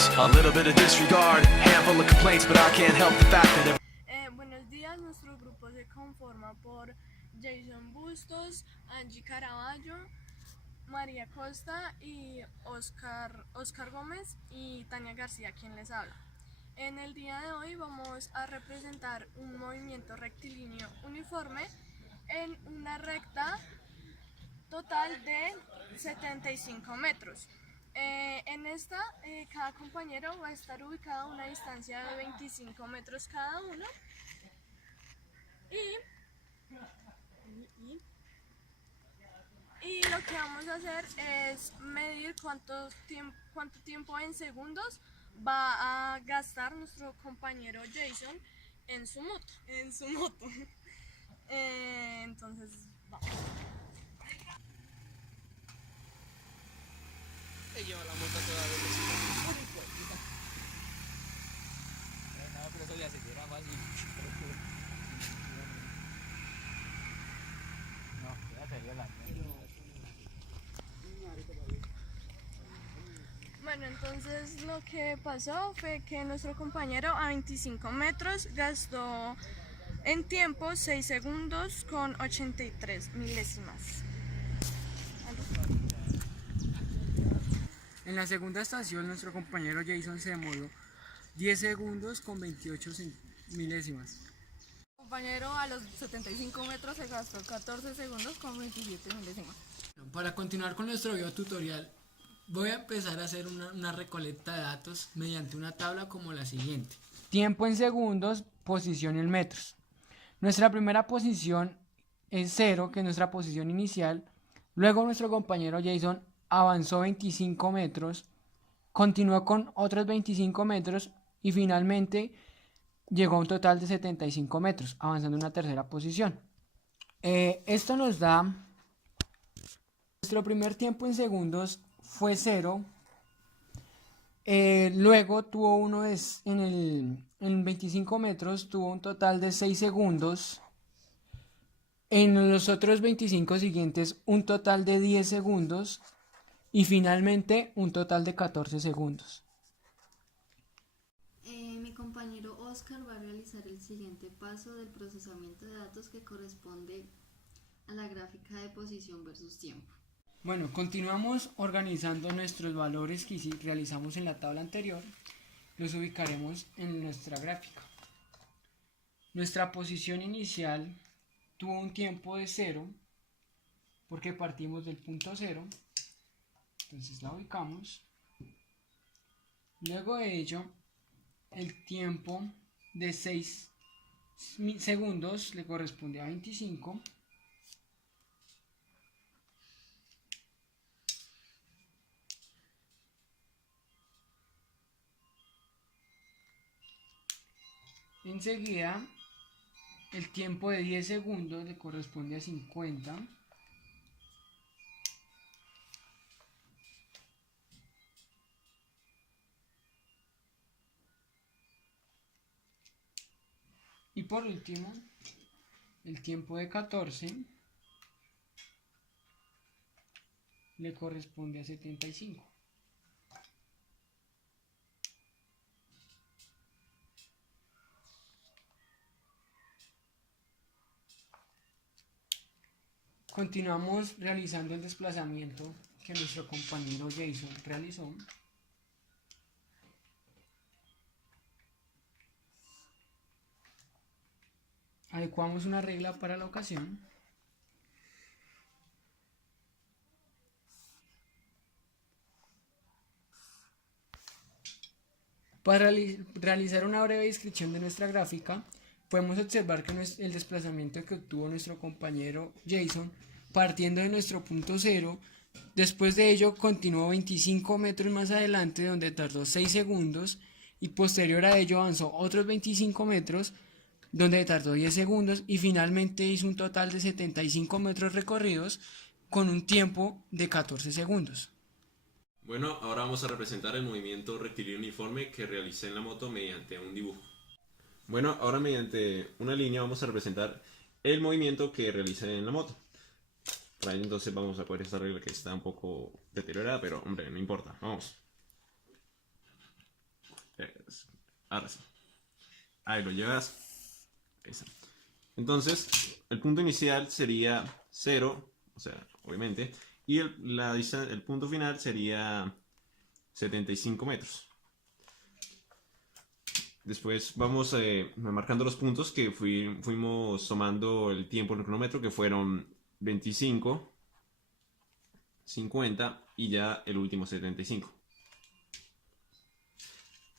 jokes, a little bit of disregard, handful of complaints, but I can't help the fact that Buenos días, nuestro grupo se conforma por Jason Bustos, Angie Caraballo, María Costa y Oscar Gómez y Tania García, quien les habla. En el día de hoy vamos a representar un movimiento rectilíneo uniforme en una recta total de 75 metros. En esta, cada compañero va a estar ubicado a una distancia de 25 metros cada uno y lo que vamos a hacer es medir cuánto tiempo en segundos va a gastar nuestro compañero Jason en su moto. Entonces, vamos. Lleva la moto a toda velocidad. No, pero eso le acelera fácil. No, quédate violando. Bueno, entonces lo que pasó fue que nuestro compañero a 25 metros gastó en tiempo 6 segundos con 83 milésimas. En la segunda estación, nuestro compañero Jason se demoró 10 segundos con 28 milésimas. El compañero a los 75 metros se gastó 14 segundos con 27 milésimas. Para continuar con nuestro video tutorial, voy a empezar a hacer una recolecta de datos mediante una tabla como la siguiente. Tiempo en segundos, posición en metros. Nuestra primera posición es 0, que es nuestra posición inicial. Luego nuestro compañero Jason avanzó 25 metros, continuó con otros 25 metros y finalmente llegó a un total de 75 metros, avanzando en una tercera posición. Esto nos da, nuestro primer tiempo en segundos fue 0, luego tuvo uno en 25 metros, tuvo un total de 6 segundos, en los otros 25 siguientes un total de 10 segundos, y finalmente un total de 14 segundos. Mi compañero Oscar va a realizar el siguiente paso del procesamiento de datos que corresponde a la gráfica de posición versus tiempo. Bueno, continuamos organizando nuestros valores que realizamos en la tabla anterior. Los ubicaremos en nuestra gráfica. Nuestra posición inicial tuvo un tiempo de 0 porque partimos del punto 0. Entonces la ubicamos. Luego de ello, el tiempo de 6 segundos le corresponde a 25. Enseguida, el tiempo de 10 segundos le corresponde a 50. Y por último, el tiempo de 14 le corresponde a 75. Continuamos realizando el desplazamiento que nuestro compañero Jason realizó. Adecuamos una regla para la ocasión. Para realizar una breve descripción de nuestra gráfica, podemos observar que el desplazamiento que obtuvo nuestro compañero Jason, partiendo de nuestro punto 0, después de ello continuó 25 metros más adelante, donde tardó 6 segundos, y posterior a ello avanzó otros 25 metros, donde tardó 10 segundos, y finalmente hizo un total de 75 metros recorridos con un tiempo de 14 segundos. Bueno, ahora vamos a representar el movimiento rectilíneo uniforme que realicé en la moto mediante un dibujo. Bueno, ahora mediante una línea vamos a representar el movimiento que realicé en la moto. Para ello entonces vamos a coger esta regla que está un poco deteriorada, pero hombre, no importa, vamos. Ahora sí. Ahí lo llevas. Ahí está. Entonces, el punto inicial sería 0, o sea, obviamente, y el punto final sería 75 metros. Después vamos marcando los puntos que fuimos tomando el tiempo en el cronómetro, que fueron 25, 50 y ya el último 75.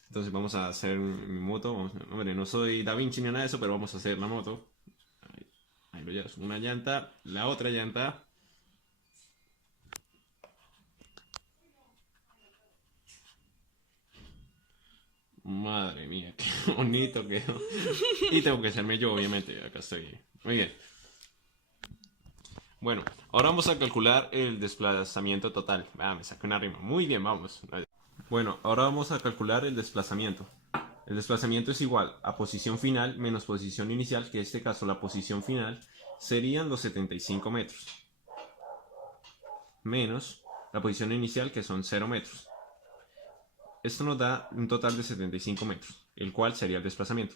Entonces vamos a hacer mi moto. Hombre, no soy Da Vinci ni nada de eso, pero vamos a hacer la moto. Ahí lo llevas. Una llanta, la otra llanta. Madre mía, qué bonito quedó. Y tengo que hacerme yo, obviamente. Acá estoy. Muy bien. Bueno, ahora vamos a calcular el desplazamiento total. Me saqué una rima. Muy bien, vamos. Bueno, ahora vamos a calcular el desplazamiento. El desplazamiento es igual a posición final menos posición inicial, que en este caso la posición final serían los 75 metros. Menos la posición inicial, que son 0 metros. Esto nos da un total de 75 metros, el cual sería el desplazamiento.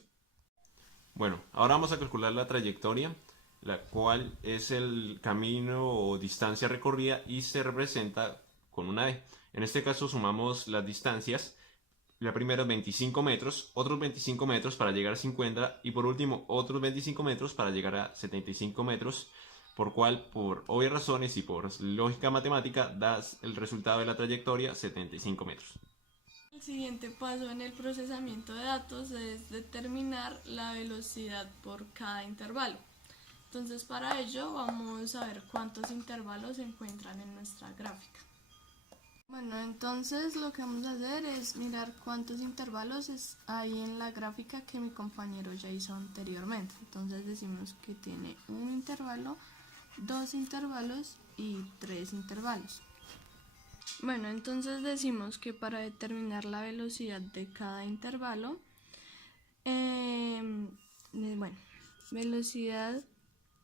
Bueno, ahora vamos a calcular la trayectoria, la cual es el camino o distancia recorrida y se representa con una D. En este caso sumamos las distancias. La primera es 25 metros, otros 25 metros para llegar a 50 y por último otros 25 metros para llegar a 75 metros, por cual, por obvias razones y por lógica matemática, das el resultado de la trayectoria 75 metros. El siguiente paso en el procesamiento de datos es determinar la velocidad por cada intervalo. Entonces, para ello vamos a ver cuántos intervalos se encuentran en nuestra gráfica. Bueno, entonces lo que vamos a hacer es mirar cuántos intervalos hay en la gráfica que mi compañero ya hizo anteriormente. Entonces decimos que tiene un intervalo, 2 intervalos y 3 intervalos. Bueno, entonces decimos que para determinar la velocidad de cada intervalo, velocidad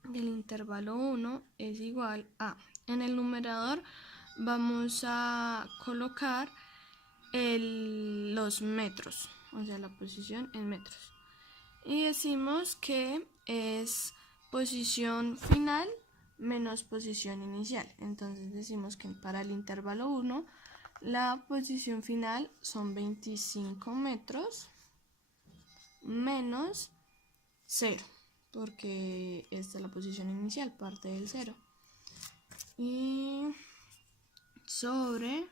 del intervalo 1 es igual a, en el numerador vamos a colocar los metros, o sea la posición en metros, y decimos que es posición final menos posición inicial. Entonces decimos que para el intervalo 1 la posición final son 25 metros menos 0, porque esta es la posición inicial, parte del 0, y sobre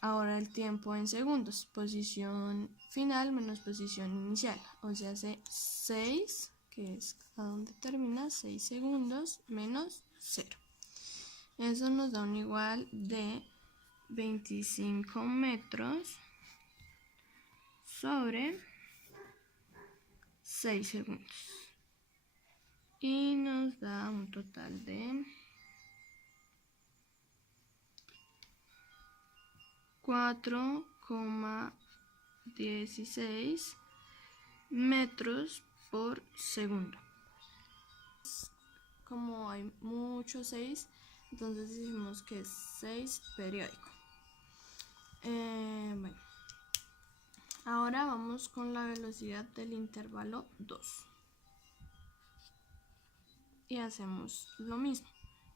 ahora el tiempo en segundos, posición final menos posición inicial, o sea hace 6, que es a donde termina 6 segundos menos 0. Eso nos da un igual de 25 metros sobre 6 segundos. Y nos da un total de 4,16 metros por segundo. Como hay muchos 6, entonces decimos que es 6 periódico. Bueno, ahora vamos con la velocidad del intervalo 2 y hacemos lo mismo.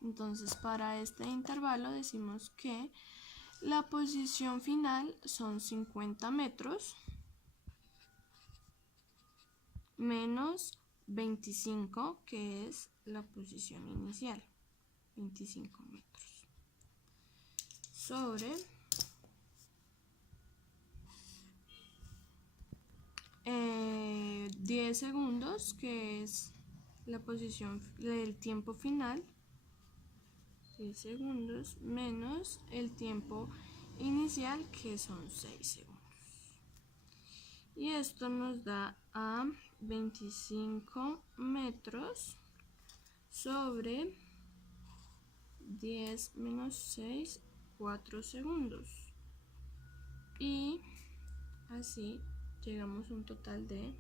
Entonces para este intervalo decimos que la posición final son 50 metros menos 25, que es la posición inicial, 25 metros, sobre 10 segundos, que es la posición del tiempo final, 10 segundos menos el tiempo inicial, que son 6 segundos. Y esto nos da a 25 metros sobre 10 menos 6, 4 segundos. Y así llegamos a un total de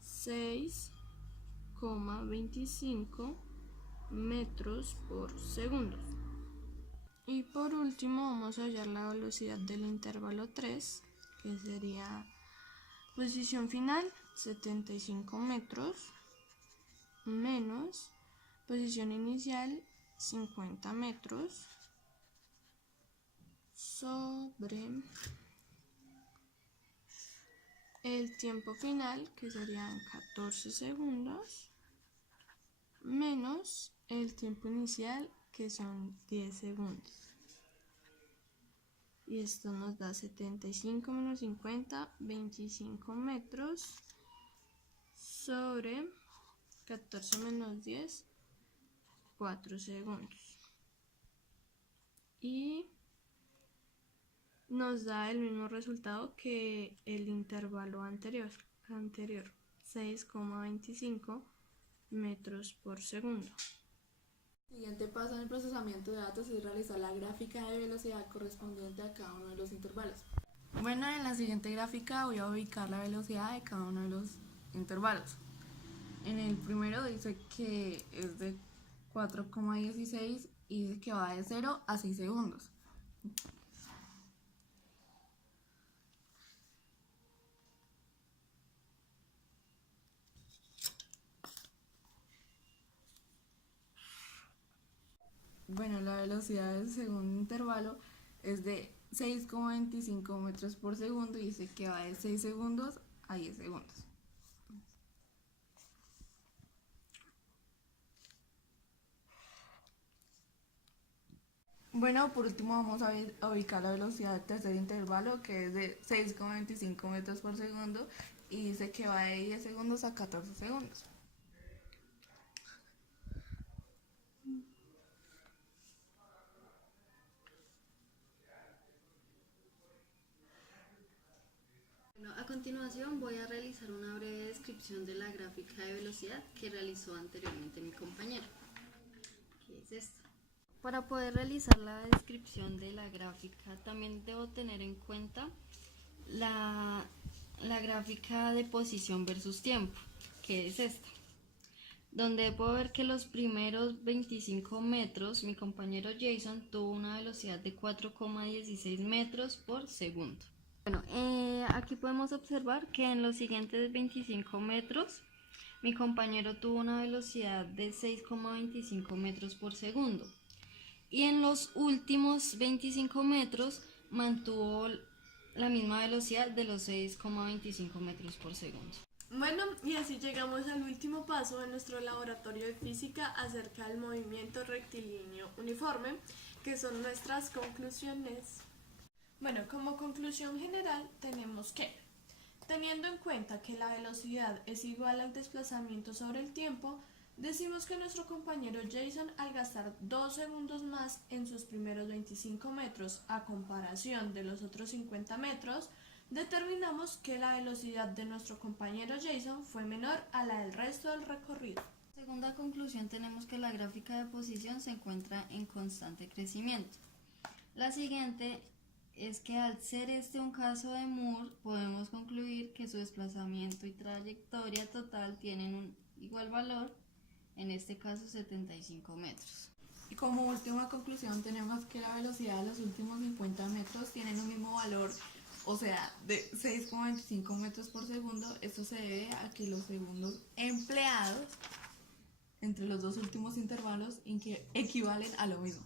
6,25 metros por segundo. Y por último vamos a hallar la velocidad del intervalo 3, que sería posición final 75 metros menos posición inicial 50 metros sobre el tiempo final, que serían 14 segundos, menos el tiempo inicial, que son 10 segundos. Y esto nos da 75 menos 50, 25 metros sobre 14 menos 10, 4 segundos. Y nos da el mismo resultado que el intervalo anterior 6,25 metros por segundo. El siguiente paso en el procesamiento de datos es realizar la gráfica de velocidad correspondiente a cada uno de los intervalos. Bueno, en la siguiente gráfica voy a ubicar la velocidad de cada uno de los intervalos. En el primero dice que es de 4,16 y dice que va de 0 a 6 segundos. Bueno, la velocidad del segundo intervalo es de 6,25 metros por segundo y dice que va de 6 segundos a 10 segundos. Bueno, por último vamos a ubicar la velocidad del tercer intervalo, que es de 6,25 metros por segundo y dice que va de 10 segundos a 14 segundos. Bueno, a continuación voy a realizar una breve descripción de la gráfica de velocidad que realizó anteriormente mi compañero, que es esta. Para poder realizar la descripción de la gráfica también debo tener en cuenta la gráfica de posición versus tiempo, que es esta, donde puedo ver que los primeros 25 metros mi compañero Jason tuvo una velocidad de 4,16 metros por segundo. Bueno, aquí podemos observar que en los siguientes 25 metros mi compañero tuvo una velocidad de 6,25 metros por segundo y en los últimos 25 metros mantuvo la misma velocidad de los 6,25 metros por segundo. Bueno, y así llegamos al último paso de nuestro laboratorio de física acerca del movimiento rectilíneo uniforme, que son nuestras conclusiones. Bueno, como conclusión general tenemos que, teniendo en cuenta que la velocidad es igual al desplazamiento sobre el tiempo, decimos que nuestro compañero Jason, al gastar 2 segundos más en sus primeros 25 metros a comparación de los otros 50 metros, determinamos que la velocidad de nuestro compañero Jason fue menor a la del resto del recorrido. Segunda conclusión, tenemos que la gráfica de posición se encuentra en constante crecimiento. La siguiente es que al ser este un caso de Moore, podemos concluir que su desplazamiento y trayectoria total tienen un igual valor, en este caso 75 metros. Y como última conclusión tenemos que la velocidad de los últimos 50 metros tienen un mismo valor, o sea, de 6,25 metros por segundo. Esto se debe a que los segundos empleados entre los dos últimos intervalos equivalen a lo mismo.